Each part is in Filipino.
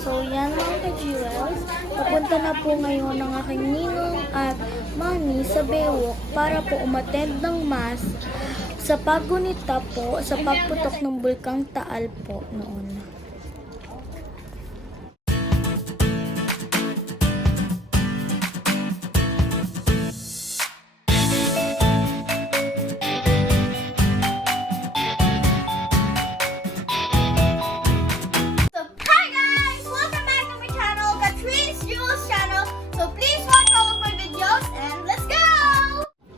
So yan mga ka-jewels, papunta na po ngayon ng aking ninong at mami sa Bewok para po umattend ng mass sa paggunita po sa pagputok ng Bulkang Taal po noon.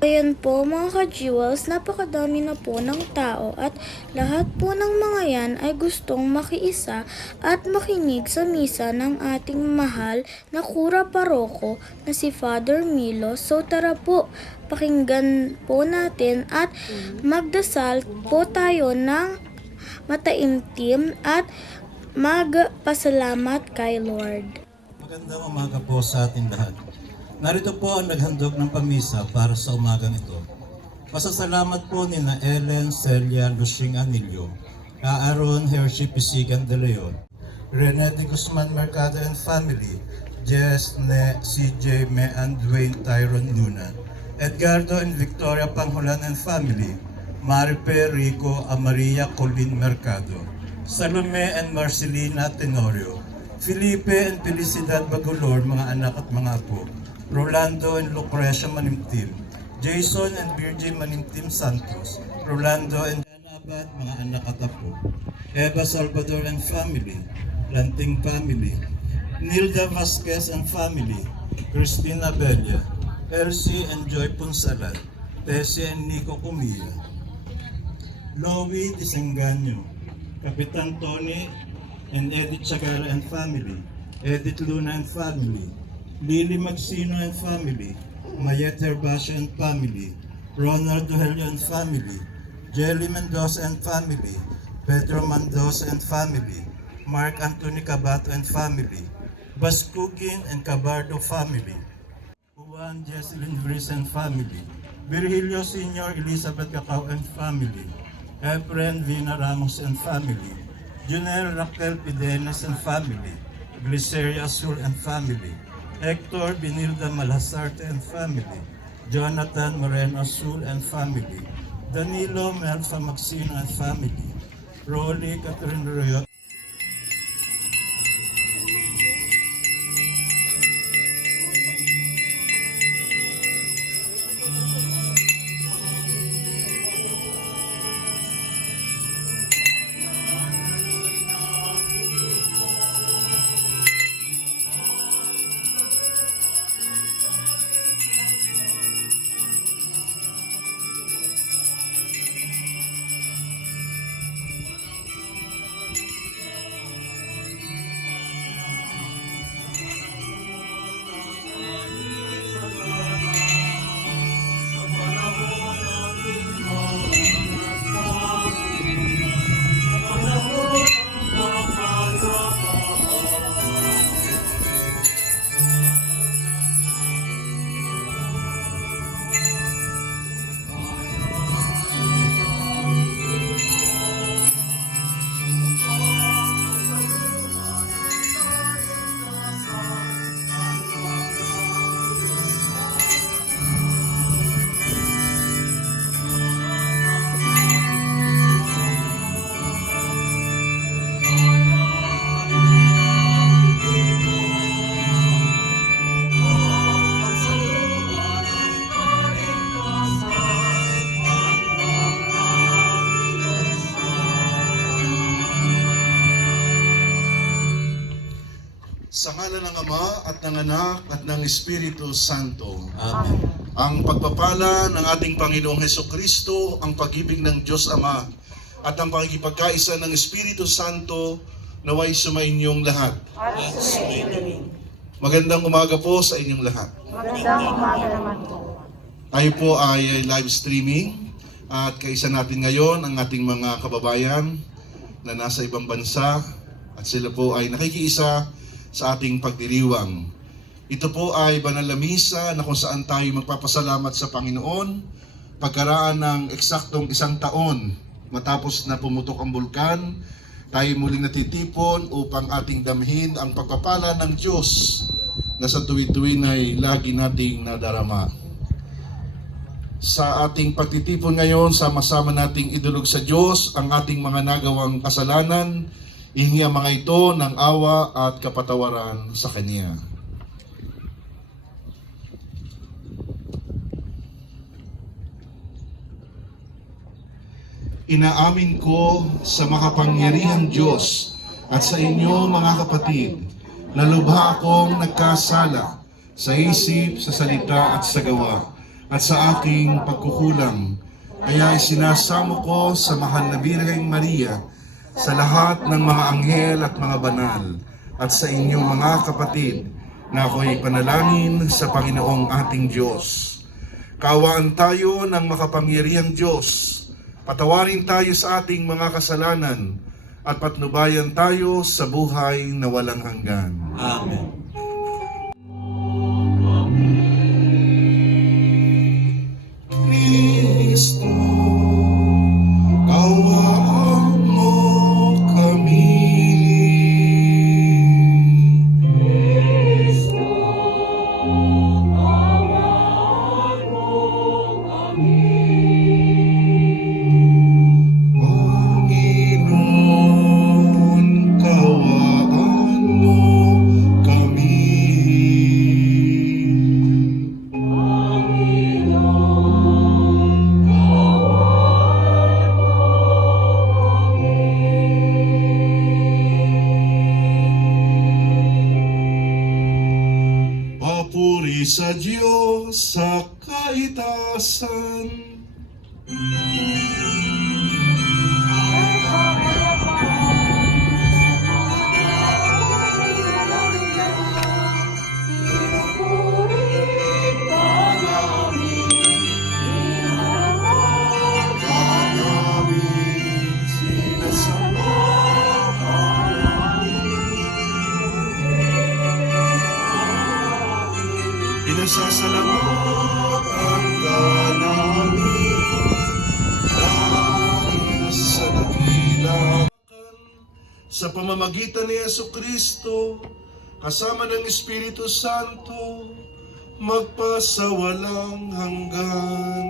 Ayan po mga ka-jewels, napakadami na po ng tao at lahat po ng mga yan ay gustong makiisa at makinig sa misa ng ating mahal na kura paroko na si Father Milo. So tara po, pakinggan po natin at magdasal po tayo ng mataimtim at magpasalamat kay Lord. Magandang umaga po sa ating lahat. Narito po ang naghandog ng pamisa para sa umagang ito. Pasasalamat po ni na Ellen Celia Lushing Anillo, Aaron Hershey Pisigan de Leon, Rene de Guzman Mercado and Family, Jess, Ne, CJ, Me and Dwayne Tyron Luna, Edgardo and Victoria Panghulan and Family, Maripe Rico Amaria Colin Mercado, Salome and Marcelina Tenorio, Felipe and Felicidad Bagolor, mga anak at mga apo, Rolando and Lucrecia Manimtim, Jason and Virgin Manimtim Santos, Rolando and Abad, mga anak at apo, Eva Salvador and family, Lanting family, Nilda Vasquez and family, Christina Bella, Elsie and Joy Punsalan, Tessie and Nico Cumilla, Lowy Disenganyo, Kapitan Tony and Edith Chagala and family, Edith Luna and family, Lily Magsino and family, Mayet Herbasio and family, Ronald Duhelio and family, Jelly Mendoza and family, Pedro Mendoza and family, Mark Anthony Cabato and family, Baskugin and Cabardo family, Juan Jesselyn Vries and family, Virgilio Sr. Elizabeth Cacao and family, Efren Vina Ramos and family, Junel Raquel Pidenes and family, Glyceria Azul and family, Hector Binilda Malasarte and family, Jonathan Moreno Azul and family, Danilo Melfa Maxino and family, Rolly Catherine Royo. Sa ngalan ng Ama at ng Anak at ng Espiritu Santo. Amen. Ang pagpapala ng ating Panginoong Hesukristo, ang pag-ibig ng Diyos Ama, at ang pakikipagkaisa ng Espiritu Santo naway sumainyong lahat. Magandang umaga po sa inyong lahat. Magandang umaga naman po. Tayo po ay live streaming at kaisa natin ngayon ang ating mga kababayan na nasa ibang bansa at sila po ay nakikiisa sa ating pagdiriwang. Ito po ay banal na misa na kung saan tayo magpapasalamat sa Panginoon pagkaraan ng eksaktong 1 taon matapos na pumutok ang bulkan tayo muling natitipon upang ating damhin ang pagpapala ng Diyos na sa tuwi-tuwin ay lagi nating nadarama. Sa ating pagtitipon ngayon, sama-sama nating idulog sa Diyos ang ating mga nagawang kasalanan, ihingi ang mga ito ng awa at kapatawaran sa Kanya. Inaamin ko sa makapangyarihang Diyos at sa inyo mga kapatid na lubha akong nagkasala sa isip, sa salita at sa gawa at sa aking pagkukulang. Kaya isinasamo ko sa mahal na Birheng Maria, sa lahat ng mga anghel at mga banal at sa inyong mga kapatid na ako'y panalangin sa Panginoong ating Diyos. Kaawaan tayo ng makapangyarihang Diyos. Patawarin tayo sa ating mga kasalanan at patnubayan tayo sa buhay na walang hanggan. Amen. Kristo, kaawaan mo kami. Kristo, kaawaan mo kami. Panginoon, kaawaan mo kami. Papuri sa Diyos sa kaitasan. Pinasasalamatan ka namin dahil sa dakilang sa pamamagitan ni Jesucristo kasama ng Espiritu Santo magpasawalang hanggan.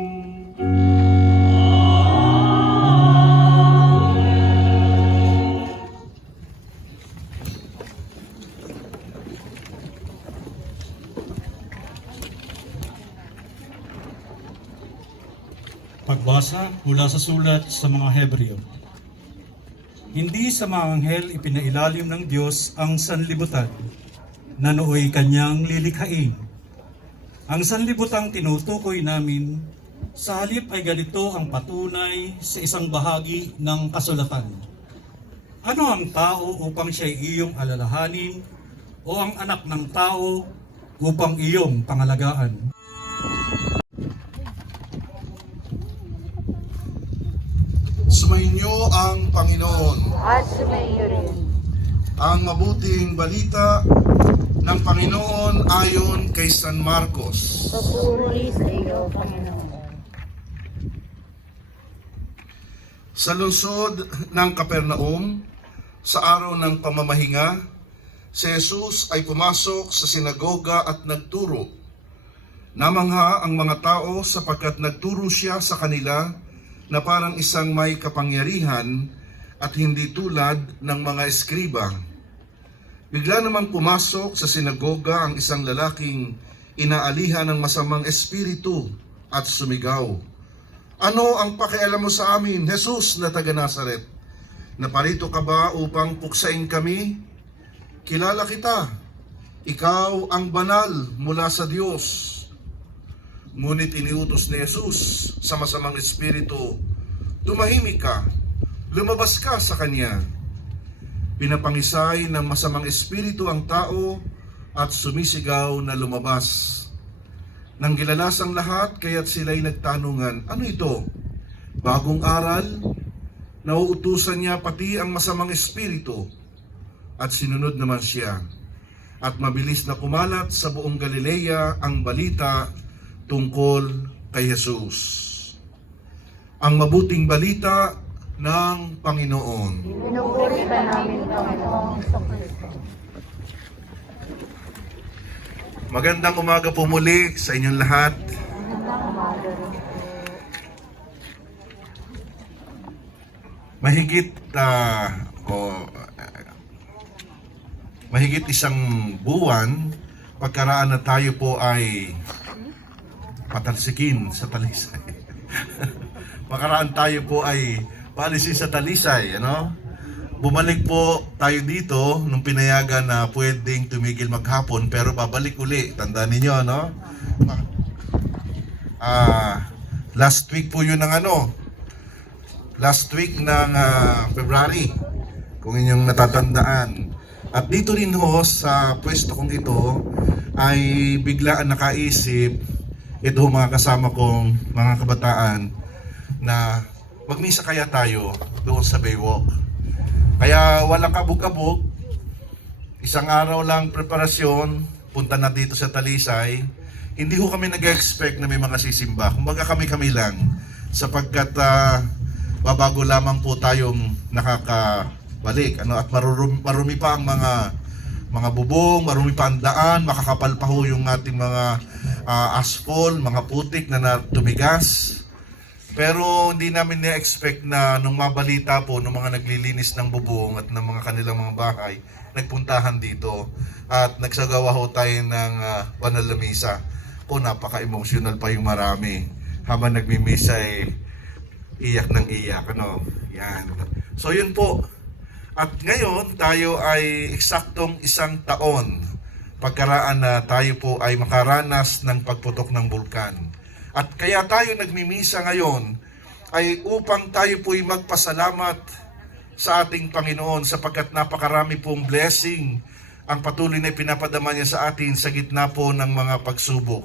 Pagbasa mula sa sulat sa mga Hebreo. Hindi sa mga anghel ipinailalim ng Diyos ang sanlibutan na nooy kanyang lilikhain. Ang sanlibutang tinutukoy namin sa halip ay ganito ang patunay sa isang bahagi ng kasulatan. Ano ang tao upang siya'y iyong alalahanin o ang anak ng tao upang iyong pangalagaan? Sumainyo ang Panginoon. At sumainyo rin. Ang mabuting balita ng Panginoon ayon kay San Marcos. Papuri sa iyo, Panginoon. Sa lungsod ng Capernaum, sa araw ng pamamahinga, si Jesus ay pumasok sa sinagoga at nagturo. Namangha ang mga tao sapagkat nagturo siya sa kanila na parang isang may kapangyarihan at hindi tulad ng mga eskriba. Bigla namang pumasok sa sinagoga ang isang lalaking inaalihan ng masamang espiritu at sumigaw, "Ano ang pakialam mo sa amin, Jesus na taga Nazaret? Naparito ka ba upang puksain kami? Kilala kita, ikaw ang banal mula sa Diyos." Ngunit iniutos ni Jesus sa masamang espiritu, "Tumahimik ka, lumabas ka sa kanya." Pinapangisay ng masamang espiritu ang tao at sumisigaw na lumabas. Nang gilalas ang lahat, kaya't sila'y nagtanungan, "Ano ito? Bagong aral?" Nauutusan niya pati ang masamang espiritu at sinunod naman siya. At mabilis na kumalat sa buong Galilea ang balita tungkol kay Jesus. Ang mabuting balita ng Panginoon. Pinupuri ka namin, Panginoong Kristo. Magandang umaga po muli sa inyong lahat. Magandang umaga rin. Mahigit isang buwan pagkaraan na tayo po ay patalsikin sa Talisay. Pagkaraan tayo po ay paalisin sa Talisay, ano? Bumalik po tayo dito nung pinayagan na pwedeng tumigil maghapon pero babalik uli. Tandaan ninyo, no? Last week po yun ng last week ng February, kung inyong natatandaan. At dito rin ho sa pwesto kong ito ay biglaan nakaisip ito mga kasama kong mga kabataan na magmisa kaya tayo doon sa Baywalk. Kaya walang kabog-kabog, isang araw lang preparasyon, punta na dito sa Talisay. Hindi ho kami nag-expect na may mga sisimba. Kumbaga kami-kami lang sapagkat babago lamang po tayong nakakabalik. At marumi pa ang mga bubong, marumi pa ang daan, makakapal pa ho yung ating mga asphalt, mga putik na tumigas. Pero hindi namin na-expect na nung mabalita po ng mga naglilinis ng bubong at ng mga kanilang mga bahay, nagpuntahan dito at nagsagawa ho tayo ng banal na misa. Napaka-emotional pa yung marami. Habang nagmimisa iyak ng iyak. Yan. So yun po. At ngayon tayo ay eksaktong isang taon pagkaraan na tayo po ay makaranas ng pagputok ng bulkan. At kaya tayo nagmimisa ngayon ay upang tayo po'y magpasalamat sa ating Panginoon sapagkat napakarami pong blessing ang patuloy na pinapadama niya sa atin sa gitna po ng mga pagsubok.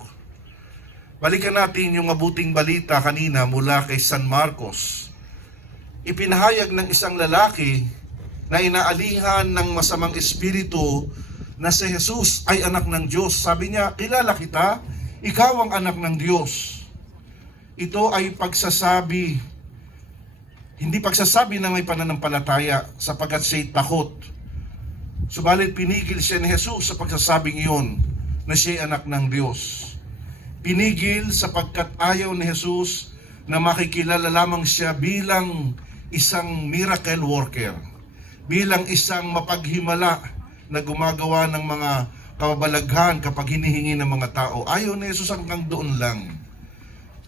Balikan natin yung mabuting balita kanina mula kay San Marcos. Ipinahayag ng isang lalaki na inaalihan ng masamang espiritu na si Jesus ay anak ng Diyos. Sabi niya, kilala kita, ikaw ang anak ng Diyos. Ito ay pagsasabi, hindi pagsasabi na may pananampalataya sapagkat siya'y takot. Subalit pinigil siya ni Jesus sa pagsasabing iyon na siya'y anak ng Diyos. Pinigil sapagkat ayaw ni Jesus na makikilala lamang siya bilang isang miracle worker, bilang isang mapaghimala na gumagawa ng mga kababalaghan kapag hinihingi ng mga tao. Ayaw ni Jesus hanggang doon lang.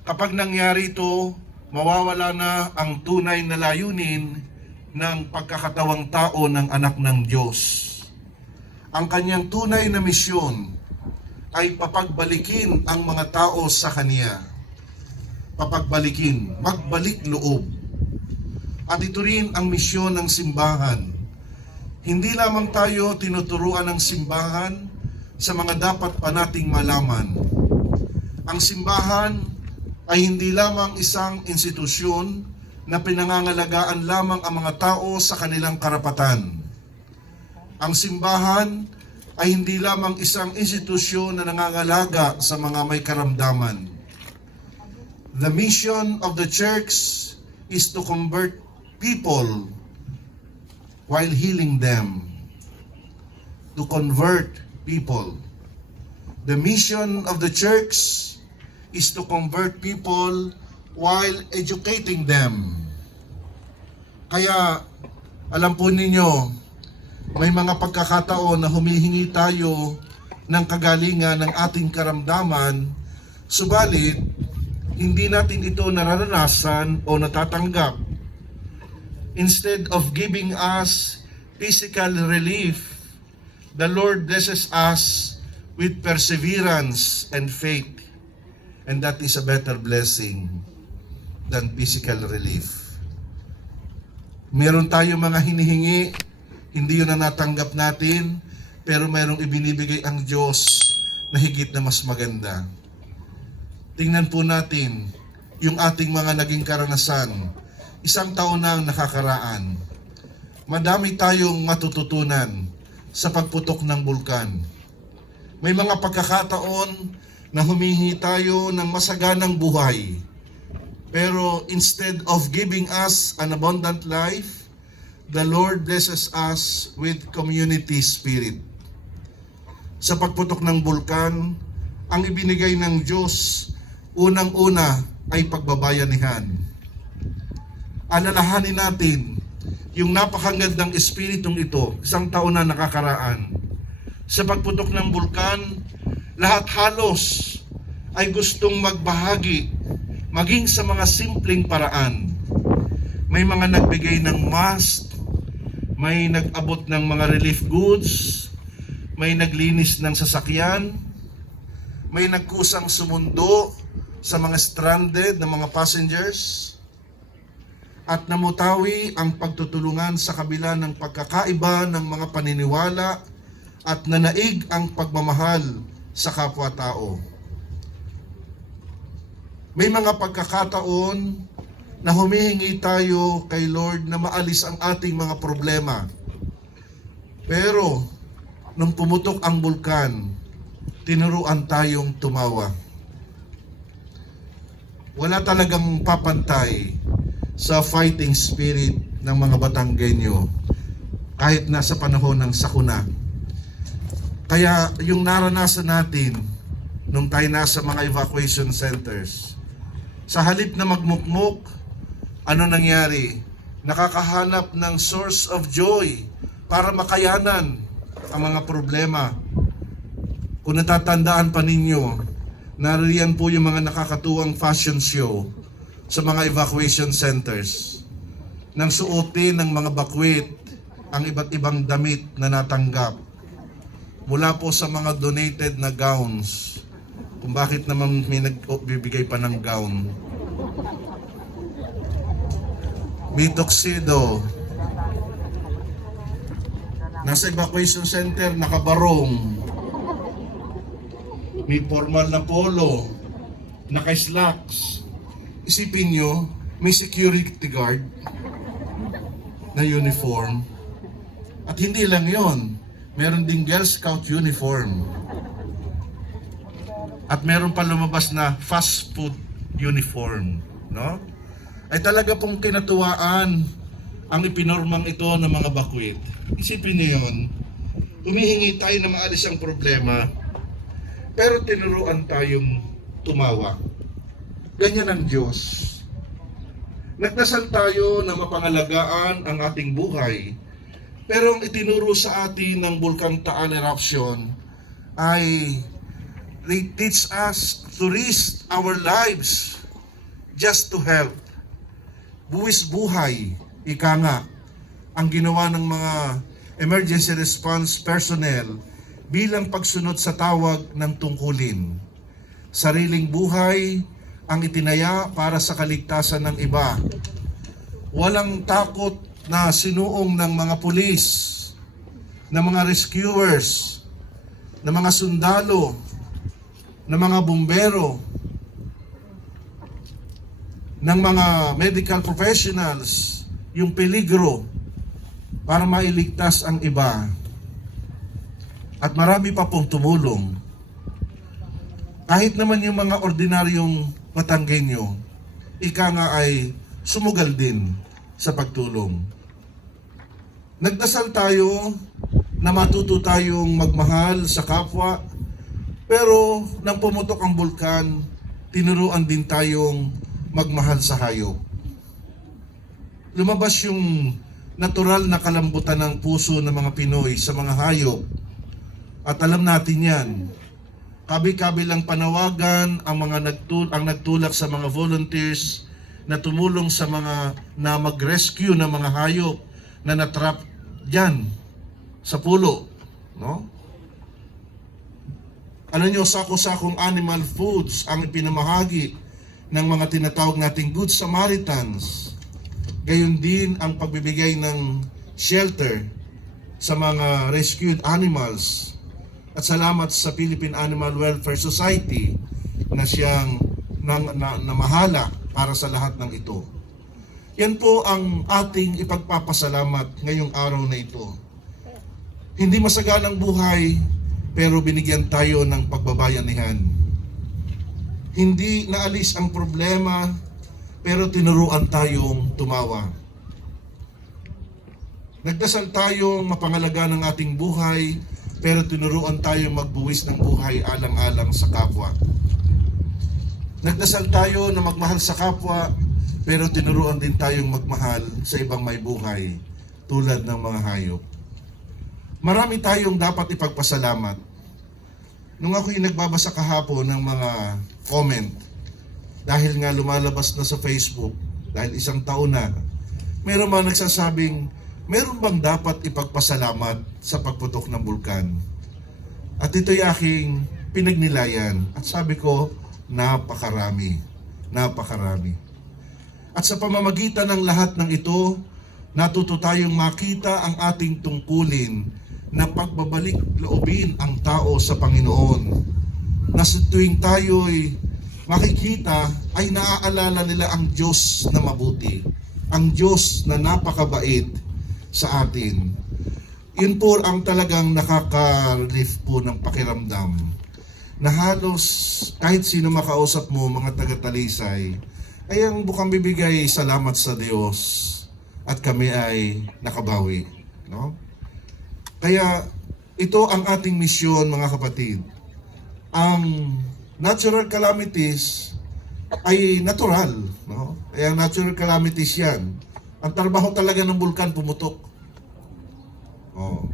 Kapag nangyari ito, mawawala na ang tunay na layunin ng pagkakatawang tao ng anak ng Diyos. Ang kanyang tunay na misyon ay papagbalikin ang mga tao sa Kanya. Papagbalikin, magbalik loob. At ito rin ang misyon ng simbahan. Hindi lamang tayo tinuturuan ng simbahan sa mga dapat pa nating malaman. Ang simbahan ay hindi lamang isang institusyon na pinangangalagaan lamang ang mga tao sa kanilang karapatan. Ang simbahan ay hindi lamang isang institusyon na nangangalaga sa mga may karamdaman. The mission of the church is to convert people while healing them. To convert people. The mission of the church is to convert people while educating them. Kaya, alam po ninyo, may mga pagkakataon na humihingi tayo ng kagalingan ng ating karamdaman, subalit, hindi natin ito nararanasan o natatanggap. Instead of giving us physical relief, the Lord blesses us with perseverance and faith. And that is a better blessing than physical relief. Meron tayong mga hinihingi, hindi yun na natanggap natin, pero mayroong ibinibigay ang Diyos na higit na mas maganda. Tingnan po natin yung ating mga naging karanasan. Isang taon na ang nakakaraan. Madami tayong matututunan sa pagputok ng bulkan. May mga pagkakataon na humihingi tayo ng masaganang buhay. Pero instead of giving us an abundant life, the Lord blesses us with community spirit. Sa pagputok ng bulkan, ang ibinigay ng Diyos, unang-una ay pagbabayanihan. Alalahanin natin yung napakagandang espiritong ito, isang taon na nakakaraan. Sa pagputok ng bulkan, lahat halos ay gustong magbahagi, maging sa mga simpleng paraan. May mga nagbigay ng mask, may nag-abot ng mga relief goods, may naglinis ng sasakyan, may nagkusang sumundo sa mga stranded na mga passengers, at namutawi ang pagtutulungan sa kabila ng pagkakaiba ng mga paniniwala at nanaig ang pagmamahal sa kapwa-tao. May mga pagkakataon na humihingi tayo kay Lord na maalis ang ating mga problema. Pero nung pumutok ang bulkan, tinuruan tayong tumawa. Wala talagang papantay sa fighting spirit ng mga Batanggenyo kahit nasa panahon ng sakuna. Kaya yung naranasan natin nung tayo nasa mga evacuation centers, sa halip na magmukmok, ano nangyari? Nakakahanap ng source of joy para makayanan ang mga problema. Kung natatandaan pa ninyo, nariyan po yung mga nakakatuwang fashion show sa mga evacuation centers. Nang suotin ng mga bakwit ang iba't ibang damit na natanggap. Mula po sa mga donated na gowns. Kung bakit naman may nagbibigay pa ng gown. May tuxedo. Nasa evacuation center, nakabarong. May formal na polo, naka-slacks. Isipin nyo, may security guard na uniform. At hindi lang yon, meron ding Girl Scout uniform. At meron pa lumabas na fast food uniform. No? Ay talaga pong kinatuwaan ang ipinormang ito ng mga bakwit. Isipin niyo yun, humihingi tayo na maalis ang problema, pero tinuruan tayong tumawa. Ganyan ang Diyos. Nagdasal tayo na mapangalagaan ang ating buhay, pero ang itinuro sa atin ng Bulkang Taal eruption ay they teach us to risk our lives just to help. Buwis buhay, ika nga, ang ginawa ng mga emergency response personnel bilang pagsunod sa tawag ng tungkulin. Sariling buhay ang itinaya para sa kaligtasan ng iba. Walang takot na sinuong ng mga pulis, ng mga rescuers, ng mga sundalo, ng mga bumbero, ng mga medical professionals, yung peligro para mailigtas ang iba. At marami pa pong tumulong. Kahit naman yung mga ordinaryong Batanggenyo, ika nga ay sumugal din sa pagtulong. Nagdasal tayo na matuto tayong magmahal sa kapwa, pero nang pumutok ang bulkan, tinuruan din tayong magmahal sa hayop. Lumabas yung natural na kalambutan ng puso ng mga Pinoy sa mga hayop. At alam natin yan. Kabi-kabilang panawagan ang nagtulak sa mga volunteers na tumulong sa mga na mag-rescue ng mga hayop na natrap diyan sa pulo, no? Ano nyo, sako-sakong animal foods ang ipinamahagi ng mga tinatawag nating Good Samaritans. Gayon din ang pagbibigay ng shelter sa mga rescued animals. At salamat sa Philippine Animal Welfare Society na siyang namahala para sa lahat ng ito. Yan po ang ating ipagpapasalamat ngayong araw na ito. Hindi masaganang buhay, pero binigyan tayo ng pagbabayanihan. Hindi naalis ang problema, pero tinuruan tayong tumawa. Nagdasal tayong mapangalaga ng ating buhay, pero tinuruan tayong magbuwis ng buhay alang-alang sa kapwa. Nagdasal tayo na magmahal sa kapwa, pero tinuruan din tayong magmahal sa ibang may buhay, tulad ng mga hayop. Marami tayong dapat ipagpasalamat. Nung ako'y nagbabasa kahapon ng mga comment, dahil nga lumalabas na sa Facebook, dahil isang taon na, meron mga nagsasabing, meron bang dapat ipagpasalamat sa pagputok ng bulkan? At ito'y aking pinagnilayan. At sabi ko, napakarami. Napakarami. At sa pamamagitan ng lahat ng ito, natuto tayong makita ang ating tungkulin na pagbabalik loobin ang tao sa Panginoon. Na sa tuwing tayo'y makikita, ay naaalala nila ang Diyos na mabuti. Ang Diyos na napakabait sa atin. Yun po ang talagang nakaka-relief po ng pakiramdam na halos kahit sino makausap mo, mga taga-Talisay, ay ang bukang bibigay salamat sa Diyos at kami ay nakabawi. No? Kaya ito ang ating misyon, mga kapatid. Ang natural calamities ay natural. No? Kaya natural calamities yan. Ang trabaho talaga ng bulkan, pumutok. Oh.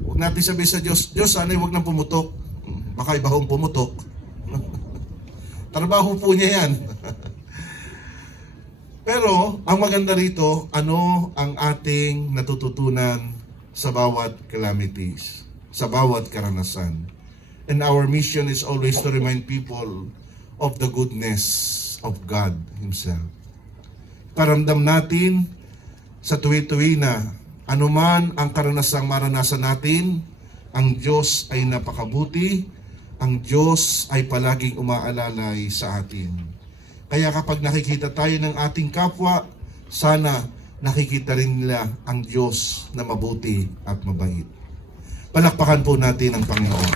Huwag natin sabihin sa Diyos, Diyos, sana'y huwag nang pumutok. Baka iba hong pumutok. Trabaho po niya yan. Pero, ang maganda rito, ano ang ating natututunan sa bawat calamities, sa bawat karanasan. And our mission is always to remind people of the goodness of God Himself. Paramdam natin sa tuwi-tuwi na anuman ang karanasang maranasan natin, ang Diyos ay napakabuti, ang Diyos ay palaging umaalalay sa atin. Kaya kapag nakikita tayo ng ating kapwa, sana nakikita rin nila ang Diyos na mabuti at mabait. Palakpakan po natin ang Panginoon.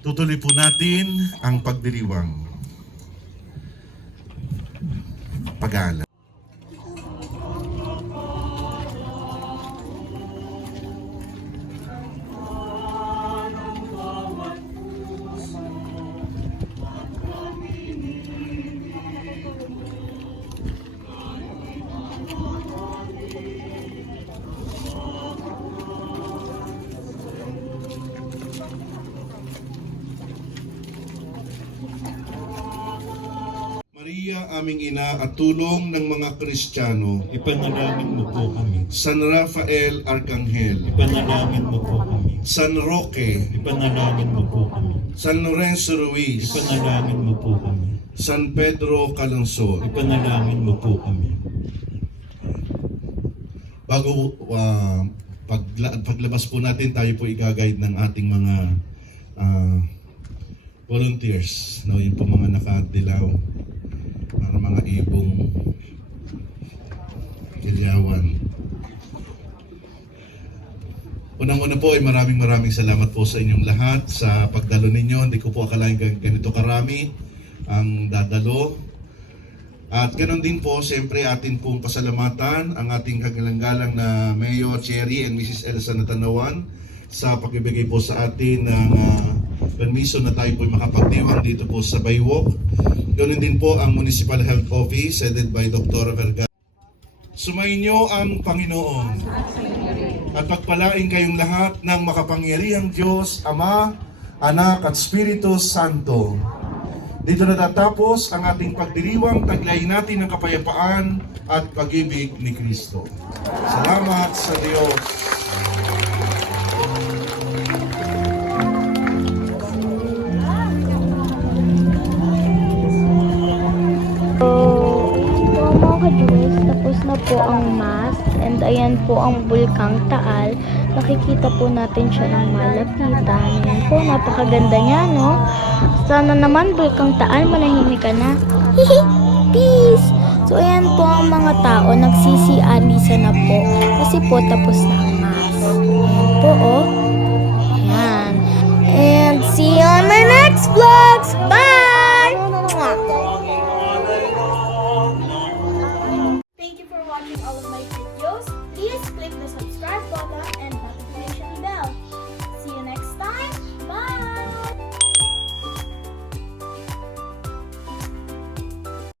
Tutuloy po natin ang pagdiriwang. Pag-aalam. Maria, aming ina at tulong ng mga Kristiyano, Ipanalangin mo po kami. San Rafael Arcangel, Ipanalangin mo po kami. San Roque, Ipanalangin mo po kami. San Lorenzo Ruiz, Ipanalangin mo po kami. San Pedro Calungsod. Ipanalangin mo po kami. Bago paglabas po natin, tayo po i-guide ng ating mga volunteers, no, yung po mga nakadilaw, mga ibong kilyawan. Unang-una po ay maraming salamat po sa inyong lahat sa pagdalo ninyo. Hindi ko po akalain ganito karami ang dadalo. At ganoon din po, siyempre atin pong pasalamatan ang ating kagalang-galang na Mayor Cherry and Mrs. Elsa Natanawan sa pagbibigay po sa atin ng permiso na tayo po makapagdiwang dito po sa Baywalk. Ganoon din po ang Municipal Health Office headed by Dr. Vergara. Sumainyo ang Panginoon at pagpalain kayong lahat ng makapangyarihang Diyos, Ama, Anak at Espiritu Santo. Dito natatapos ang ating pagdiriwang, taglayin natin ang kapayapaan at pag-ibig ni Kristo. Salamat sa Diyos. So, mga ka-Diyos, tapos na po ang Mass and ayan po ang Bulkang Taal. Nakikita po natin siya ng malapitan. Ayan po, napakaganda niya, no? Sana naman, Bulkang Taal, manahimik ka na. Hihi! Peace! So, ayan po ang mga tao, nagsisialisa na po. Kasi po, tapos na ang Mass. Ayan po, oh. Ayan. And see you on my next Vlogs! Bye! Thank you for watching all of my videos. Please click the subscribe button